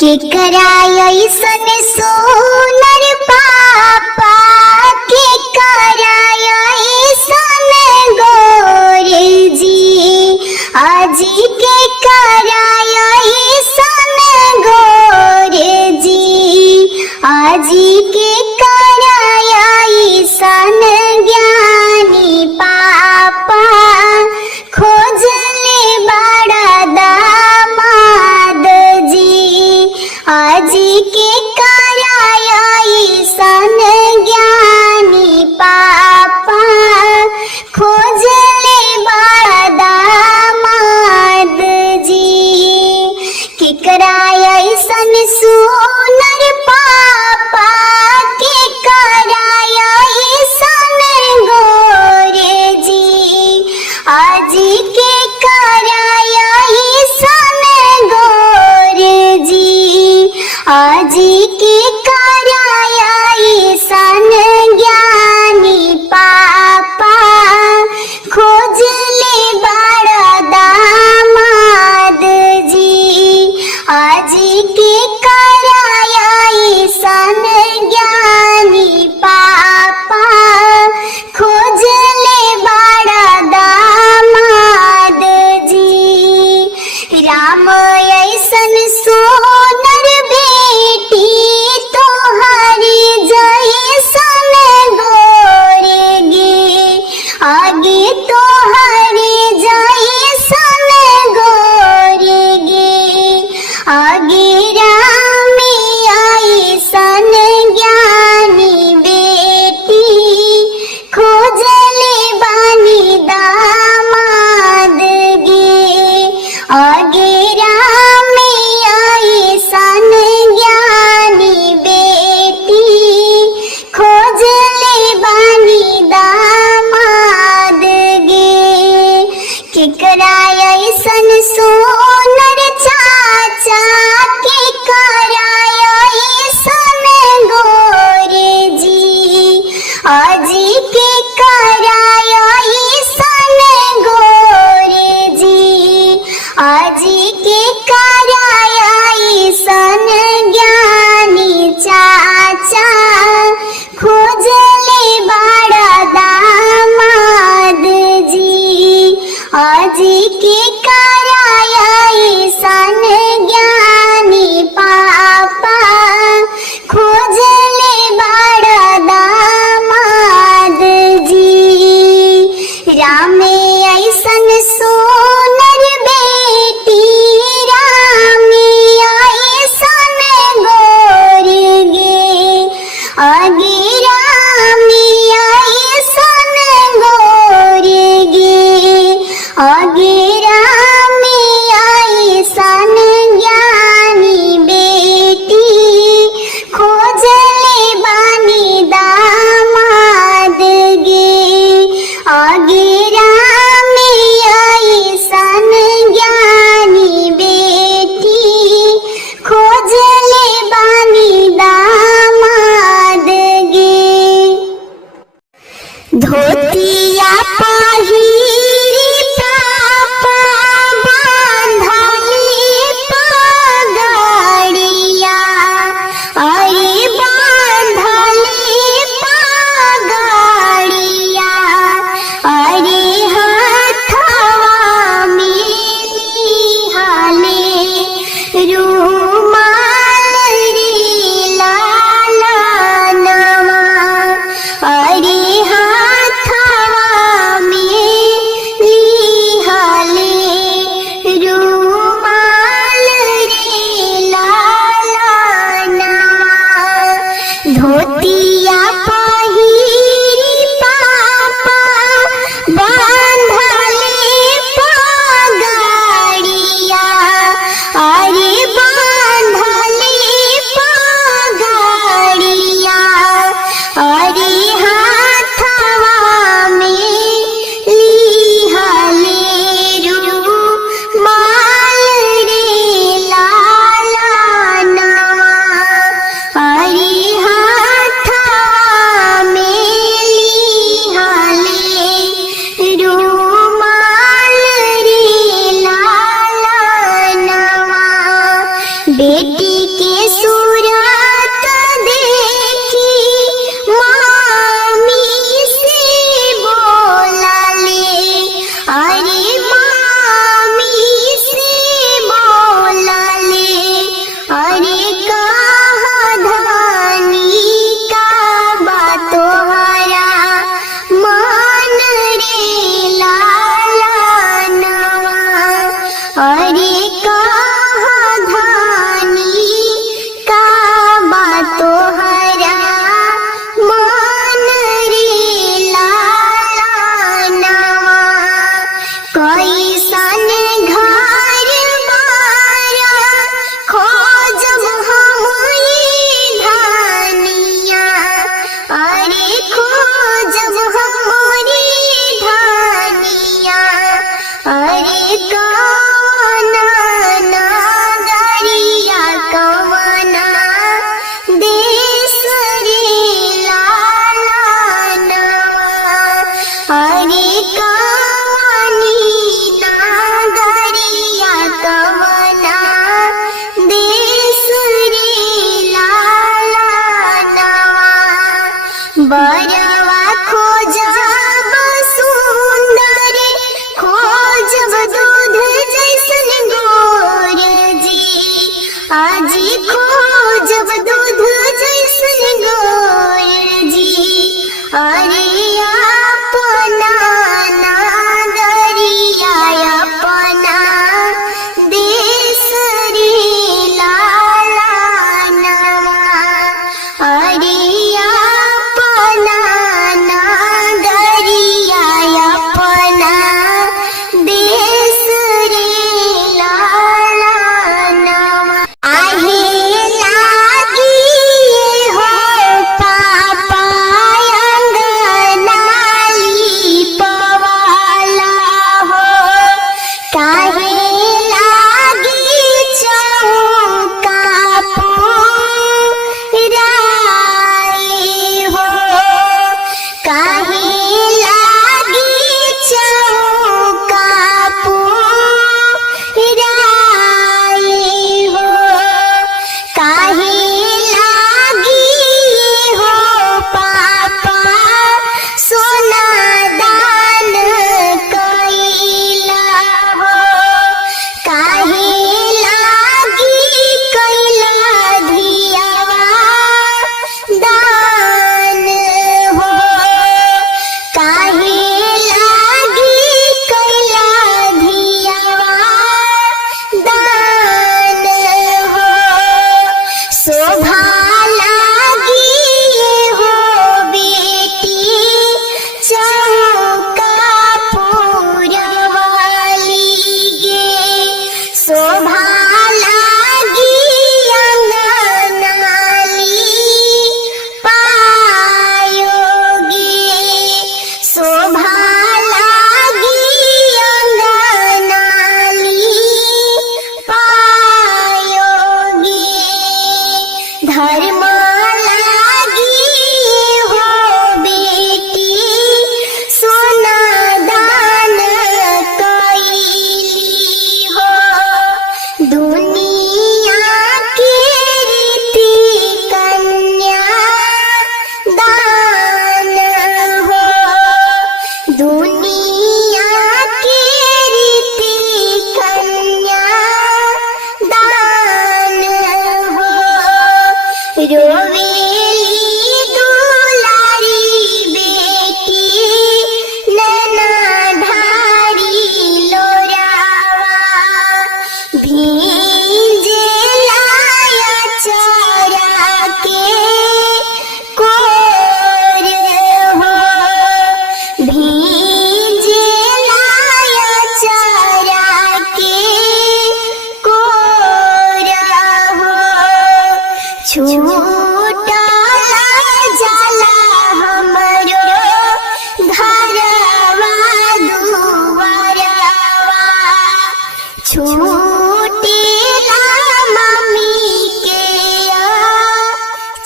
के कराय सन सोनर पापा के कराय सन गोरे जी आज के कराय सन गोरे जी आज के कराय सन ज्ञानी पापा खोजले बड़ा दामाद जी आज के कराय सन ज्ञानी पापा खोजले बड़ा दामाद जी के कराय सन सोनर पापा के कराय सन गोरे जी आज के कराय सन गोरे जी आज के कराय सन ज्ञानी पापा खोजले बड़ा दामाद जी आज के कराय सन ज्ञानी पापा खोजले बड़ा दामाद जी राम ऐसन सोनर बेटी तोहरी जैसन गोरे गे आगे तोहरी जैसन गोरे गे आगे राम ऐसन ज्ञानी बेटी खोजले बानी दामाद गे आगे राम ऐसन ज्ञानी बेटी खोजले बानी दामाद गे के कराय ऐसन सोनर चाचा के कराय ऐसन गोरे जी आज के कराय ऐसन गोरे जी आज के कराय ऐसन ज्ञानी चाचा खोजले बड़ा दामाद जी आज के कराय ऐसन ज्ञानी पापा खोजले बड़ा दामाद जी राम ऐसन सोनर बेटी राम ऐसन गोरे गे आगे राम ऐसन गोरे गे आगे राम ऐसन ज्ञानी बेटी खोजले बानी दामाद गे आगे राम ऐसन ज्ञानी बेटी खोजले बानी दामाद गे धोतिया पहिरी पापा बांधली पगड़िया अरे बांधली पगड़िया अरे हाथवा में लिहाले रुमाल रे लाला नवा अरे हाथवा में लिहाले रुमाल रे लाला नवा धोतिया पहिरी पापा बांधले पगड़िया अरे बांधले पगड़िया अरे हाथवा में लिहाले रुमाल रे लाला नवा अरे हाथवा में लिहाले रुमाल रे लाला नवा बेटी बरवा खोजब सुंदर खोजब दूध जैसन गोर जी आजी खोजब दूध जैसन गोर जी अरे अपना नागरिया अपना देश रे लाला नवा अरे अपना नागरिया अपना देश रे लाला नवा आहे लागी हो पापा अंगनाली पवाला हो काहे लागी चौका पुराई हो काहे लागी चौका पुराई हो काहे लागी हो पापा सोना दान कैला हो काहे लागी कैला धियावा दान हो काहे लागी कैला धियावा दान हो शोभा लागी हो बेटी चौका पुरवाली गे शोभा लागी अंगनाली पायोगे शोभा लागी अंगनाली पायोगे धर्म लागी हो बेटी सोना दान कैली हो दुनिया के रीति कन्या दान हो दुनिया के रीति कन्या दान हो रोवेली दुलारी बेटी नैना ढारी लोरावा भींजे लाया चरा के कोर हो भींजे लाया चरा के कोर हो छूटा जाला हमरो घरवा दुआरवा छूटेला मम्मी के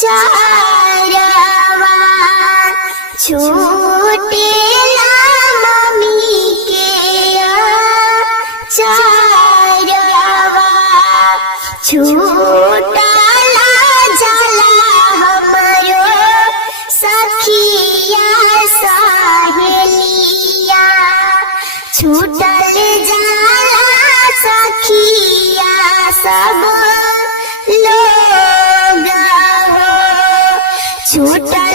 चारवा छूटेला मम्मी के चारवा छूटला जाला हमरो सखिया सहेलिया छूटल जाला सखिया सब लोग हो छूटल